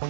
Hello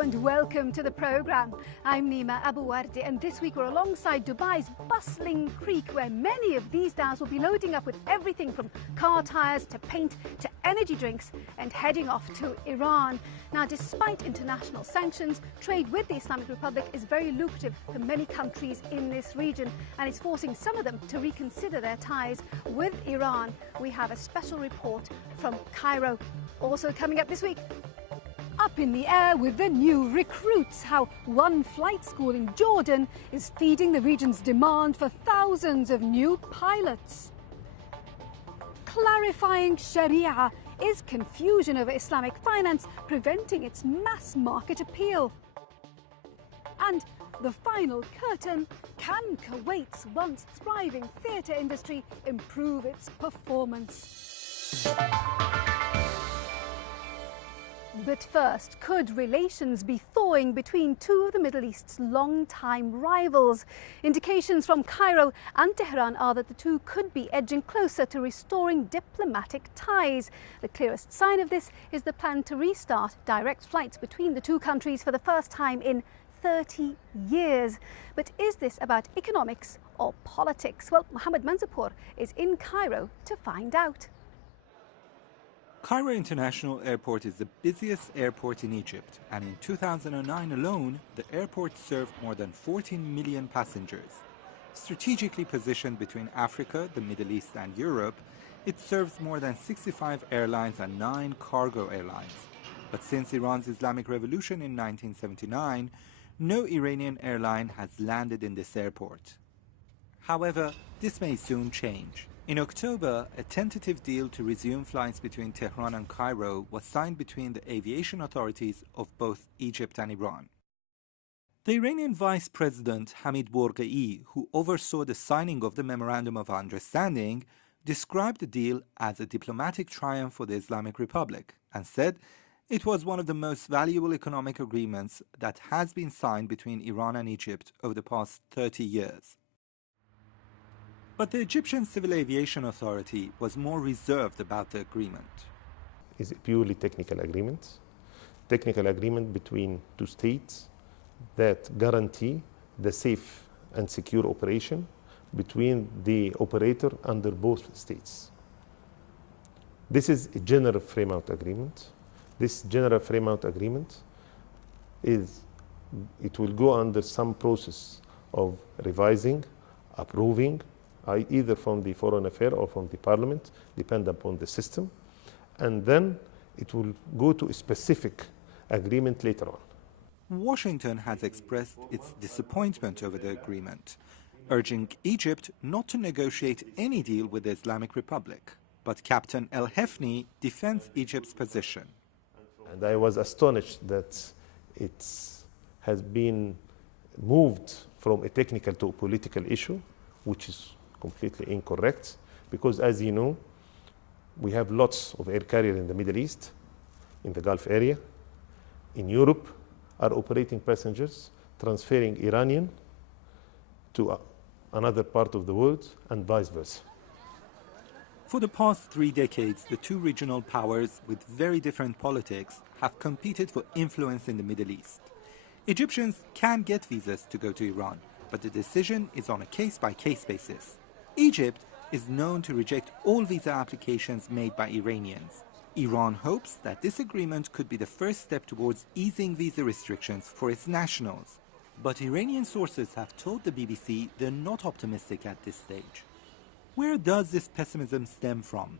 and welcome to the programme. I'm Nima Abuwardi, and this week we're alongside Dubai's bustling creek, where many of these dhows will be loading up with everything from car tyres to paint to energy drinks and heading off to Iran. Now, despite international sanctions, trade with the Islamic Republic is very lucrative for many countries in this region, and it's forcing some of them to reconsider their ties with Iran. We have a special report from Cairo. Also coming up this week, up in the air with the new recruits, how one flight school in Jordan is feeding the region's demand for thousands of new pilots. Clarifying Sharia, is confusion over Islamic finance preventing its mass market appeal? And the final curtain, can Kuwait's once thriving theatre industry improve its performance? But first, could relations be thawing between two of the Middle East's long-time rivals? Indications from Cairo and Tehran are that the two could be edging closer to restoring diplomatic ties. The clearest sign of this is the plan to restart direct flights between the two countries for the first time in 30 years. But is this about economics or politics? Well, Mohammed Manzoor is in Cairo to find out. Cairo International Airport is the busiest airport in Egypt, and in 2009 alone, the airport served more than 14 million passengers. Strategically positioned between Africa, the Middle East and Europe, it serves more than 65 airlines and 9 cargo airlines. But since Iran's Islamic Revolution in 1979, no Iranian airline has landed in this airport. However, this may soon change. In October, a tentative deal to resume flights between Tehran and Cairo was signed between the aviation authorities of both Egypt and Iran. The Iranian Vice President Hamid Borghei, who oversaw the signing of the Memorandum of Understanding, described the deal as a diplomatic triumph for the Islamic Republic and said it was one of the most valuable economic agreements that has been signed between Iran and Egypt over the past 30 years. But the Egyptian Civil Aviation Authority was more reserved about the agreement. It's a purely technical agreement between two states that guarantee the safe and secure operation between the operator under both states. This is a general framework agreement. This general framework agreement it will go under some process of revising, approving, either from the Foreign Affairs or from the Parliament, depend upon the system, and then it will go to a specific agreement later on. Washington has expressed its disappointment over the agreement, urging Egypt not to negotiate any deal with the Islamic Republic. But Captain El Hefni defends Egypt's position. And I was astonished that it has been moved from a technical to a political issue, which is completely incorrect, because as you know, we have lots of air carriers in the Middle East, in the Gulf area, in Europe, are operating passengers, transferring Iranian to another part of the world, and vice versa. For the past 3 decades, the two regional powers with very different politics have competed for influence in the Middle East. Egyptians can get visas to go to Iran, but the decision is on a case-by-case basis. Egypt is known to reject all visa applications made by Iranians. Iran hopes that this agreement could be the first step towards easing visa restrictions for its nationals. But Iranian sources have told the BBC they're not optimistic at this stage. Where does this pessimism stem from?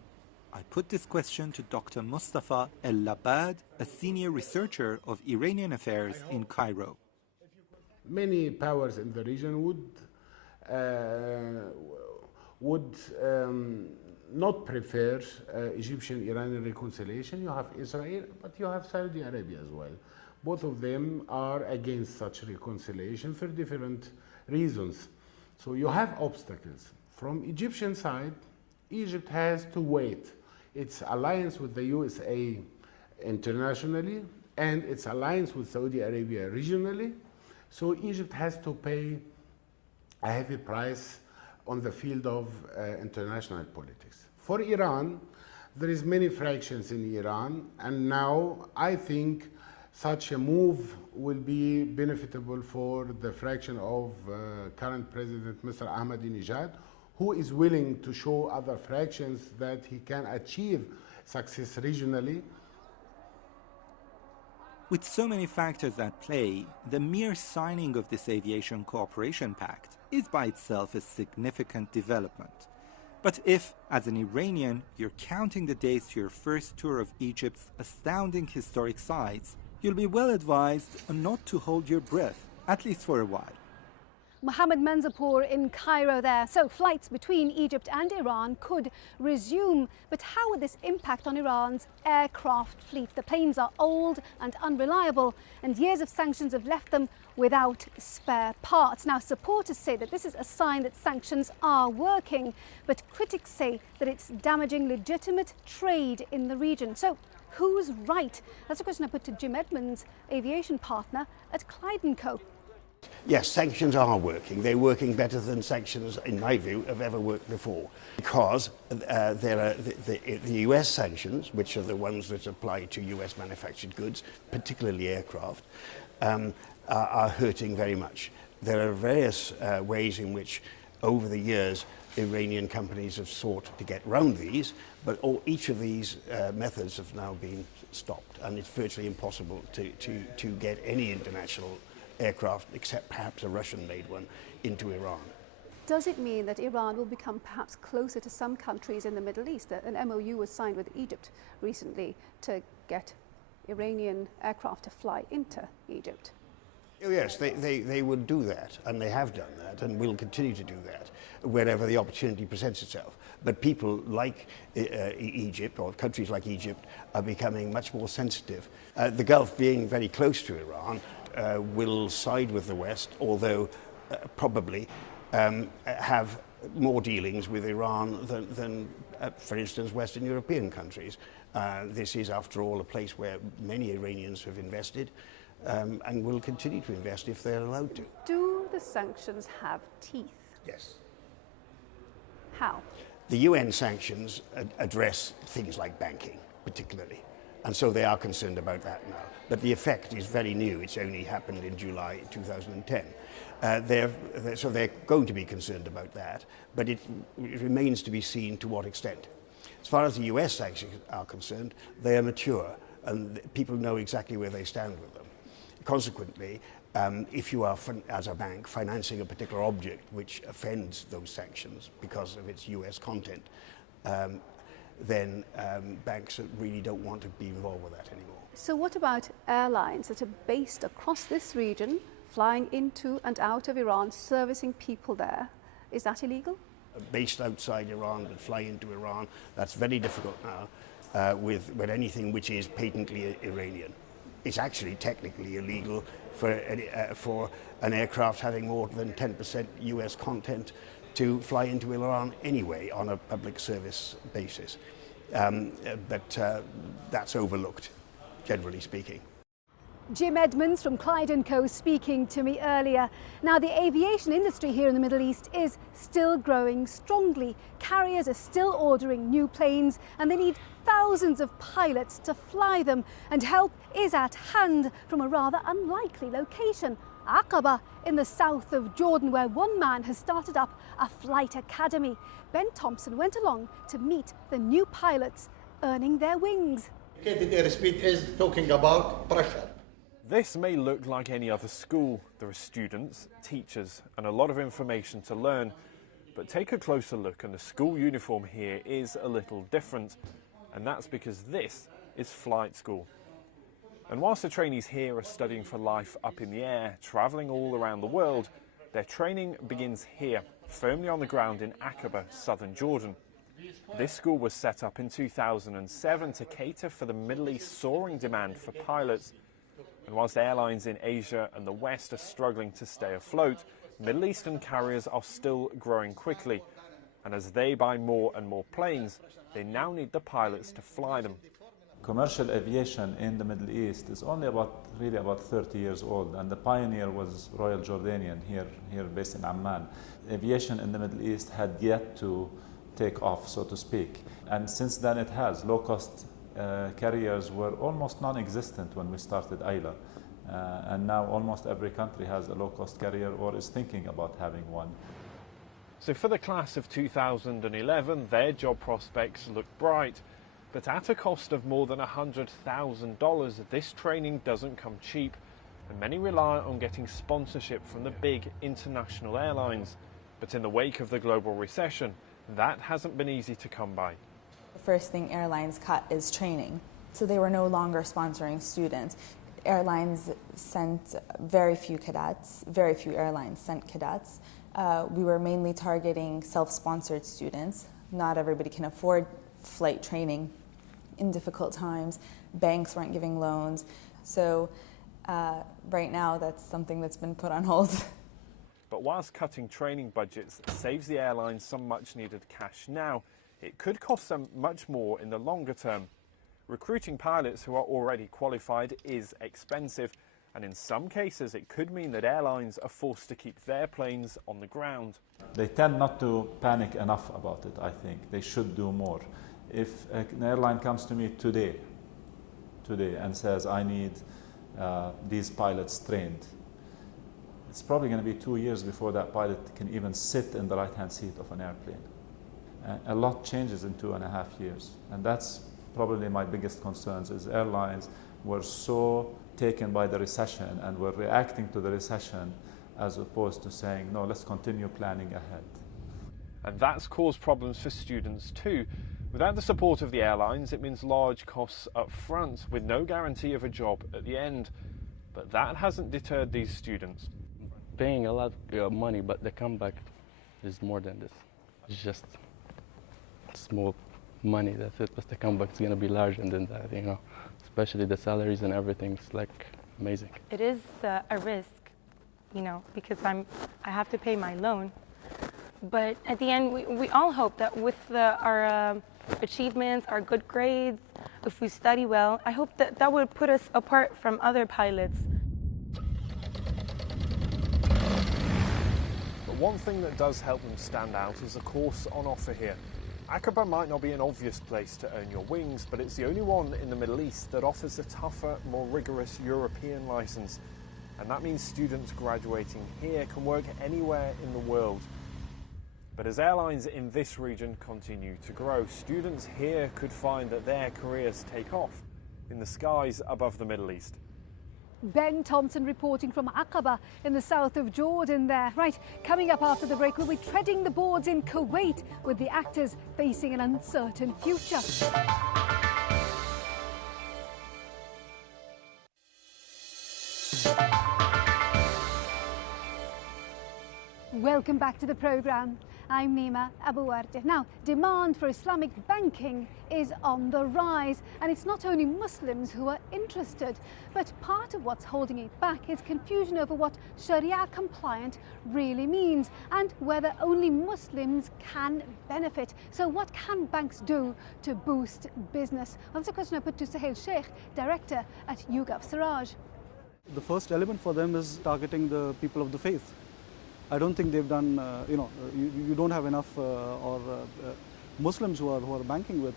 I put this question to Dr. Mustafa El-Labad, a senior researcher of Iranian affairs in Cairo. Many powers in the region would not prefer Egyptian-Iranian reconciliation. You have Israel, but you have Saudi Arabia as well. Both of them are against such reconciliation for different reasons. So you have obstacles. From Egyptian side, Egypt has to wait its alliance with the USA internationally and its alliance with Saudi Arabia regionally. So Egypt has to pay a heavy price on the field of international politics. For Iran, there is many fractions in Iran, and now I think such a move will be benefitable for the fraction of current President Mr. Ahmadinejad, who is willing to show other fractions that he can achieve success regionally. With so many factors at play, the mere signing of this aviation cooperation pact is by itself a significant development. But if, as an Iranian, you're counting the days to your first tour of Egypt's astounding historic sites, you'll be well advised not to hold your breath, at least for a while. Mohammed Manzoor in Cairo there. So flights between Egypt and Iran could resume. But how would this impact on Iran's aircraft fleet? The planes are old and unreliable, and years of sanctions have left them without spare parts. Now, supporters say that this is a sign that sanctions are working, but critics say that it's damaging legitimate trade in the region. So who's right? That's a question I put to Jim Edmonds, aviation partner at Clyde & Co. Yes, sanctions are working. They're working better than sanctions, in my view, have ever worked before. Because there are the US sanctions, which are the ones that apply to US manufactured goods, particularly aircraft, are hurting very much. There are various ways in which, over the years, Iranian companies have sought to get round these, but each of these methods have now been stopped, and it's virtually impossible to get any international aircraft, except perhaps a Russian-made one, into Iran. Does it mean that Iran will become perhaps closer to some countries in the Middle East? An MOU was signed with Egypt recently to get Iranian aircraft to fly into Egypt. Oh yes, they would do that, and they have done that, and will continue to do that wherever the opportunity presents itself. But people like Egypt, or countries like Egypt, are becoming much more sensitive. The Gulf, being very close to Iran, will side with the West, although probably have more dealings with Iran than for instance, Western European countries. This is, after all, a place where many Iranians have invested and will continue to invest if they're allowed to. Do the sanctions have teeth? Yes. How? The UN sanctions address things like banking, particularly. And so they are concerned about that now. But the effect is very new. It's only happened in July 2010. So they're going to be concerned about that. But it remains to be seen to what extent. As far as the US sanctions are concerned, they are mature, and people know exactly where they stand with them. Consequently, if you are, as a bank, financing a particular object which offends those sanctions because of its US content, then banks really don't want to be involved with that anymore. So what about airlines that are based across this region, flying into and out of Iran, servicing people there? Is that illegal? Based outside Iran but fly into Iran, that's very difficult now with anything which is patently Iranian. It's actually technically illegal for an aircraft having more than 10% US content to fly into Iran anyway on a public service basis. But that's overlooked, generally speaking. Jim Edmonds from Clyde & Co speaking to me earlier. Now, the aviation industry here in the Middle East is still growing strongly. Carriers are still ordering new planes, and they need thousands of pilots to fly them. And help is at hand from a rather unlikely location, Aqaba, in the south of Jordan, where one man has started up a flight academy. Ben Thompson went along to meet the new pilots earning their wings. Indicated airspeed is talking about pressure. This may look like any other school. There are students, teachers, and a lot of information to learn. But take a closer look, and the school uniform here is a little different. And that's because this is flight school. And whilst the trainees here are studying for life up in the air, travelling all around the world, their training begins here, firmly on the ground in Aqaba, southern Jordan. This school was set up in 2007 to cater for the Middle East soaring demand for pilots. And whilst airlines in Asia and the West are struggling to stay afloat, Middle Eastern carriers are still growing quickly. And as they buy more and more planes, they now need the pilots to fly them. Commercial aviation in the Middle East is only really about 30 years old, and the pioneer was Royal Jordanian here based in Amman. Aviation in the Middle East had yet to take off, so to speak. And since then it has. Low-cost carriers were almost non-existent when we started ILA. And now almost every country has a low-cost carrier or is thinking about having one. So for the class of 2011, their job prospects look bright. But at a cost of more than $100,000, this training doesn't come cheap, and many rely on getting sponsorship from the big international airlines. But in the wake of the global recession, that hasn't been easy to come by. The first thing airlines cut is training, so they were no longer sponsoring students. Airlines sent very few cadets, very few airlines sent cadets. We were mainly targeting self-sponsored students. Not everybody can afford flight training in difficult times. Banks weren't giving loans. So right now that's something that's been put on hold. But whilst cutting training budgets saves the airlines some much needed cash now, it could cost them much more in the longer term. Recruiting pilots who are already qualified is expensive, and in some cases it could mean that airlines are forced to keep their planes on the ground. They tend not to panic enough about it, I think. They should do more. If an airline comes to me today and says, I need these pilots trained, it's probably going to be 2 years before that pilot can even sit in the right-hand seat of an airplane. A lot changes in 2.5 years, and that's probably my biggest concerns, is airlines were so taken by the recession and were reacting to the recession as opposed to saying, no, let's continue planning ahead. And that's caused problems for students too. Without the support of the airlines, it means large costs up front with no guarantee of a job at the end. But that hasn't deterred these students. Paying a lot of money, but the comeback is more than this. It's just small money, that's it, but the comeback is going to be larger than that, you know. Especially the salaries and everything, it's like amazing. It is a risk, you know, because I have to pay my loan. But at the end, we all hope that with our achievements, our good grades, if we study well, I hope that that would put us apart from other pilots. But one thing that does help them stand out is a course on offer here. Aqaba might not be an obvious place to earn your wings, but it's the only one in the Middle East that offers a tougher, more rigorous European license. And that means students graduating here can work anywhere in the world. But as airlines in this region continue to grow, students here could find that their careers take off in the skies above the Middle East. Ben Thompson reporting from Aqaba in the south of Jordan there. Right, coming up after the break, we'll be treading the boards in Kuwait with the actors facing an uncertain future. Welcome back to the programme. I'm Nima Abouardi. Now, demand for Islamic banking is on the rise, and it's not only Muslims who are interested, but part of what's holding it back is confusion over what Sharia compliant really means and whether only Muslims can benefit. So what can banks do to boost business? Well, that's a question I put to Sahel Sheikh, director at YouGov Siraj. The first element for them is targeting the people of the faith. I don't think they've done, you don't have enough Muslims who are banking with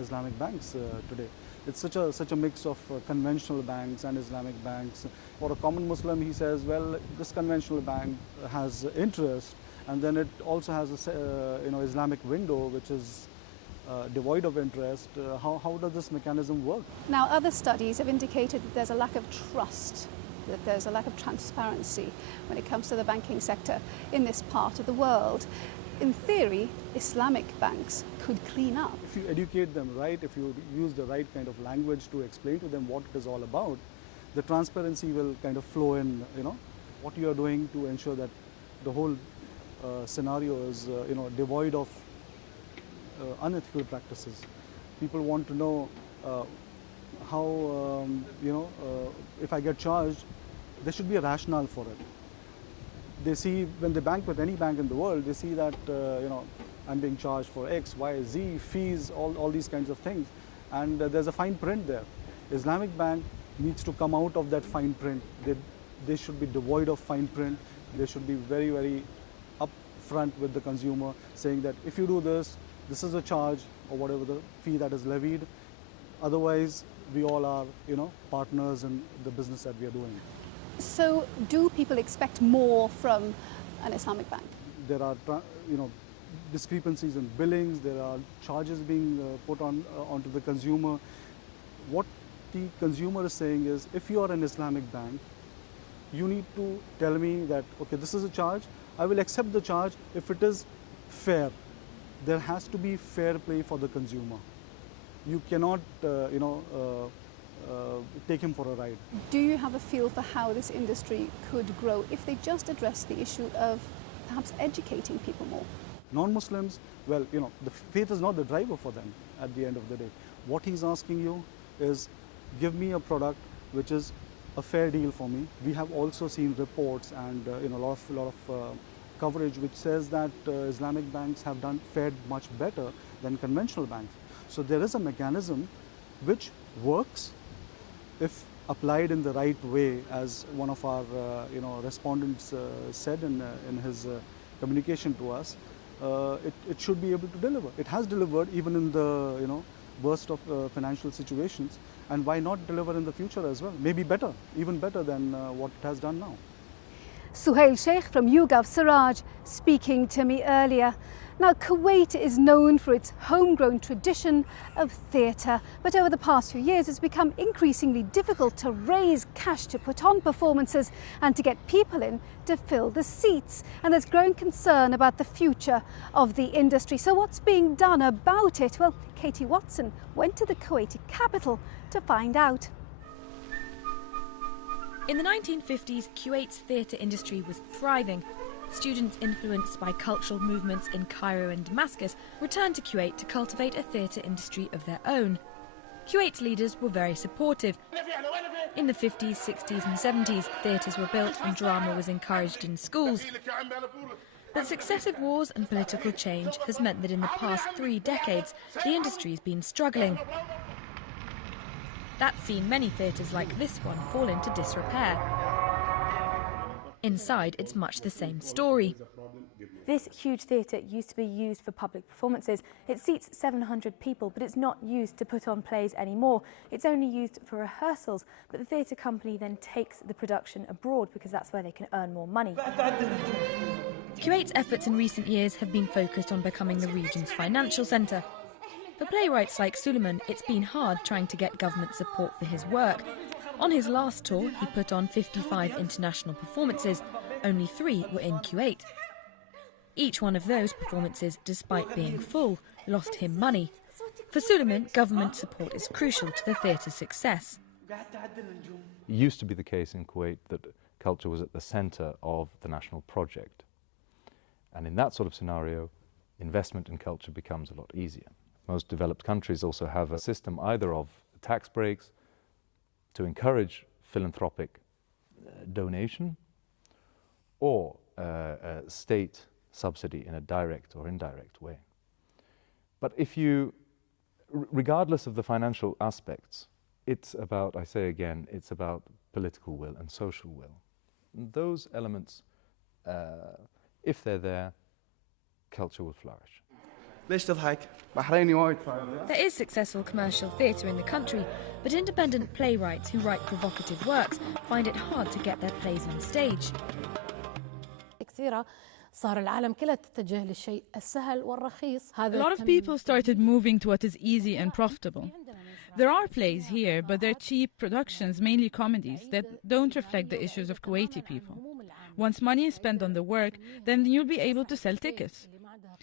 Islamic banks today. It's such a mix of conventional banks and Islamic banks. For a common Muslim, he says, well, this conventional bank has interest, and then it also has a Islamic window which is devoid of interest. How does this mechanism work? Now, other studies have indicated that there's a lack of trust, that there's a lack of transparency when it comes to the banking sector in this part of the world. In theory, Islamic banks could clean up. If you educate them right, if you use the right kind of language to explain to them what it is all about, the transparency will kind of flow in, what you are doing to ensure that the whole scenario is, devoid of unethical practices. People want to know how, if I get charged, there should be a rationale for it. They see, when they bank with any bank in the world, they see that, I'm being charged for X, Y, Z, fees, all these kinds of things. and there's a fine print there. Islamic Bank needs to come out of that fine print. They should be devoid of fine print. They should be very, very upfront with the consumer, saying that if you do this, this is a charge or whatever the fee that is levied. Otherwise, we all are, partners in the business that we are doing. So, do people expect more from an Islamic bank? There are, discrepancies in billings. There are charges being put onto the consumer. What the consumer is saying is, if you are an Islamic bank, you need to tell me that, okay, this is a charge. I will accept the charge if it is fair. There has to be fair play for the consumer. You cannot, take him for a ride. Do you have a feel for how this industry could grow if they just address the issue of perhaps educating people more? Non-Muslims, well, the faith is not the driver for them at the end of the day. What he's asking you is, give me a product which is a fair deal for me. We have also seen reports and a lot of coverage which says that Islamic banks have fared much better than conventional banks. So there is a mechanism which works if applied in the right way, as one of our respondents said in his communication to us. It should be able to deliver. It has delivered even in the worst of financial situations, and why not deliver in the future as well? Maybe better, even better than what it has done now. Suhail Sheikh from YouGov Siraj speaking to me earlier. Now, Kuwait is known for its homegrown tradition of theatre, but over the past few years it's become increasingly difficult to raise cash to put on performances and to get people in to fill the seats. And there's growing concern about the future of the industry. So what's being done about it? Well, Katie Watson went to the Kuwaiti capital to find out. In the 1950s, Kuwait's theatre industry was thriving. Students influenced by cultural movements in Cairo and Damascus returned to Kuwait to cultivate a theatre industry of their own. Kuwait's leaders were very supportive. In the 50s, 60s and 70s, theatres were built and drama was encouraged in schools. But successive wars and political change has meant that in the past 3 decades, the industry has been struggling. That's seen many theatres like this one fall into disrepair. Inside, it's much the same story. This huge theatre used to be used for public performances. It seats 700 people, but it's not used to put on plays anymore. It's only used for rehearsals, but the theatre company then takes the production abroad because that's where they can earn more money. Kuwait's efforts in recent years have been focused on becoming the region's financial centre. For playwrights like Suleiman, it's been hard trying to get government support for his work. On his last tour, he put on 55 international performances. Only 3 were in Kuwait. Each one of those performances, despite being full, lost him money. For Suleiman, government support is crucial to the theatre's success. It used to be the case in Kuwait that culture was at the centre of the national project. And in that sort of scenario, investment in culture becomes a lot easier. Most developed countries also have a system either of tax breaks to encourage philanthropic donation or state subsidy in a direct or indirect way. But if you, regardless of the financial aspects, it's about, I say again, it's about political will and social will. And those elements, if they're there, culture will flourish. There is successful commercial theatre in the country, but independent playwrights who write provocative works find it hard to get their plays on stage. A lot of people started moving to what is easy and profitable. There are plays here, but they're cheap productions, mainly comedies, that don't reflect the issues of Kuwaiti people. Once money is spent on the work, then you'll be able to sell tickets.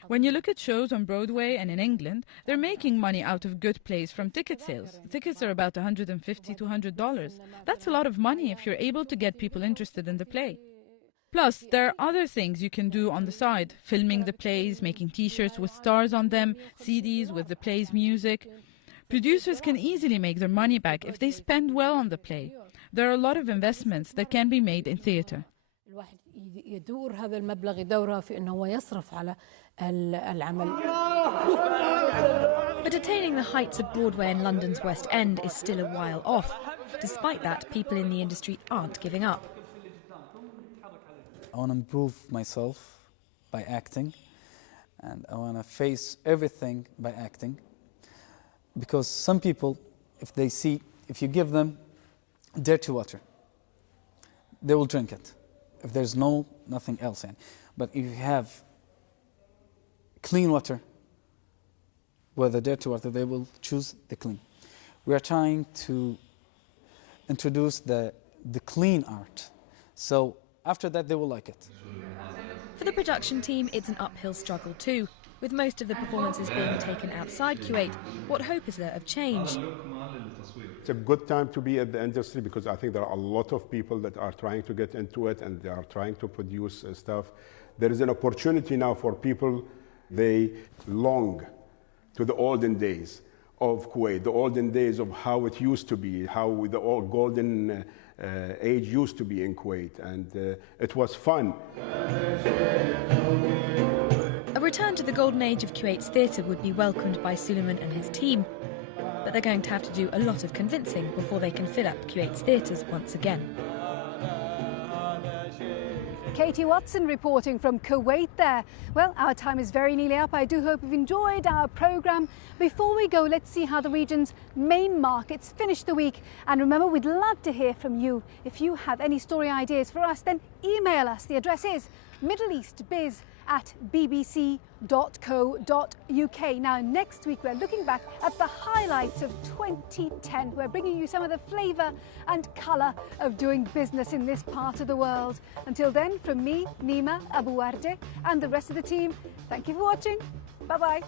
When you look at shows on Broadway and in England, they're making money out of good plays from ticket sales. Tickets are about $150 to $200. That's a lot of money if you're able to get people interested in the play. Plus, there are other things you can do on the side, filming the plays, making T-shirts with stars on them, CDs with the play's music. Producers can easily make their money back if they spend well on the play. There are a lot of investments that can be made in theatre. يدور هذا المبلغ دوره في أنه هو يصرف على العمل. But attaining the heights of Broadway in London's West End is still a while off. Despite that, people in the industry aren't giving up. I want to improve myself by acting, and I want to face everything by acting. Because some people, if you give them dirty water, they will drink it. If there's nothing else in. But if you have clean water, whether dirty water, they will choose the clean. We are trying to introduce the clean art. So after that, they will like it. For the production team, it's an uphill struggle too. With most of the performances being taken outside Kuwait, what hope is there of change? It's a good time to be at the industry because I think there are a lot of people that are trying to get into it and they are trying to produce stuff. There is an opportunity now for people, they long to the olden days of Kuwait, the olden days of how it used to be, how the old golden age used to be in Kuwait, and it was fun. A return to the golden age of Kuwait's theatre would be welcomed by Suleiman and his team, but they're going to have to do a lot of convincing before they can fill up Kuwait's theatres once again. Katie Watson reporting from Kuwait there. Well, our time is very nearly up. I do hope you've enjoyed our programme. Before we go, let's see how the region's main markets finish the week. And remember, we'd love to hear from you. If you have any story ideas for us, then email us. The address is middleeastbiz@bbc.co.uk. Now, next week, we're looking back at the highlights of 2010. We're bringing you some of the flavour and colour of doing business in this part of the world. Until then, from me, Nima Abuwarde, and the rest of the team, thank you for watching. Bye-bye.